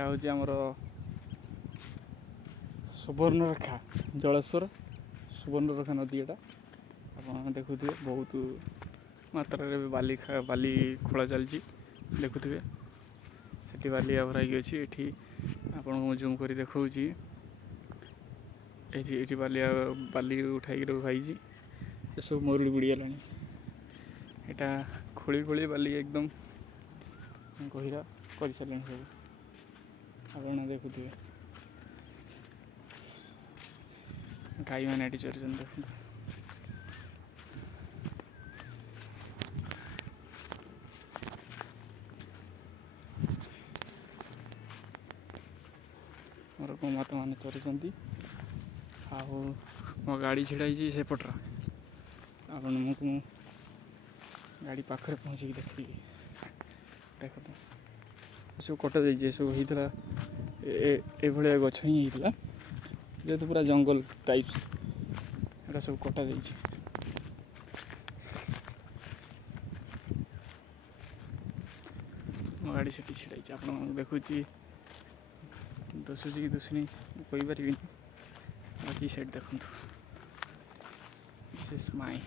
ଏଇଟା ହେଉଛି ଆମର ସୁବର୍ଣ୍ଣରେଖା ଜଳେଶ୍ୱର ସୁବର୍ଣ୍ଣରେଖା ନଦୀ। ଏଇଟା ଆପଣ ଦେଖୁଥିବେ ବହୁତ ମାତ୍ରାରେ ବାଲି ଖୋଳା ଚାଲିଛି ଦେଖୁଥିବେ। ସେଠି ବାଲି ଆଭରା ହେଇକି ଅଛି। ଏଠି ଆପଣଙ୍କୁ ମୁଁ ଜୁମ୍ କରି ଦେଖାଉଛି। ଏଠି ବାଲି ଉଠାଇକି ରଖାଯାଇଛି। ଏସବୁ ମରୁଡ଼ି ବୁଡ଼ିଗଲାଣି। ଏଇଟା ଖୋଳି ଖୋଳି ବାଲି ଏକଦମ ଗହିରା କରିସାରିଲେଣି ସବୁ। ଆପଣ ଦେଖୁଥିବେ ଗାଈମାନେ ଏଠି ଚରୁଛନ୍ତି ଦେଖନ୍ତୁ। ମୋର ଗୋମାତା ମାନେ ଚରୁଛନ୍ତି। ଆଉ ମୋ ଗାଡ଼ି ଛିଡ଼ା ହେଇଛି ସେପଟର। ଆପଣଙ୍କୁ ମୁଁ ଗାଡ଼ି ପାଖରେ ପହଞ୍ଚିକି ଦେଖିବି। ଦେଖନ୍ତୁ ଏସବୁ କଟାଯାଇଛି। ଏସବୁ ହେଇଥିଲା ଏଭଳିଆ ଗଛ ହିଁ ହେଇଥିଲା, ଯେହେତୁ ପୁରା ଜଙ୍ଗଲ ଟାଇପ୍ସ। ଏଟା ସବୁ କଟାଯାଇଛି। ମୋ ଗାଡ଼ି ସେଠି ଛିଡ଼ା ହେଇଛି। ଆପଣଙ୍କୁ ଦେଖୁଛି, ଦୋଷୁଛି କି ଦୋଷୁନି ମୁଁ କହିପାରିବିନି। ବାକି ସାଇଡ଼୍ ଦେଖନ୍ତୁ। ଦିସ୍ ଇଜ୍ ମାଇ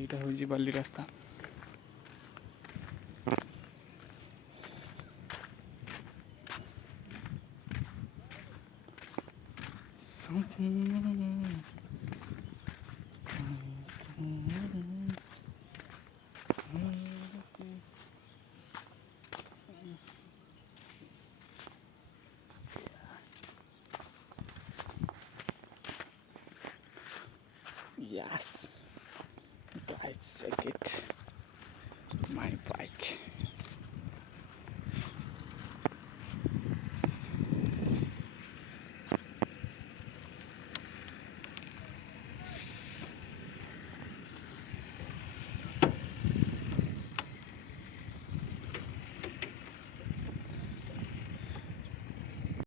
এইটা হচ্ছে বালি রাস্তা। Yes, guys, check it. My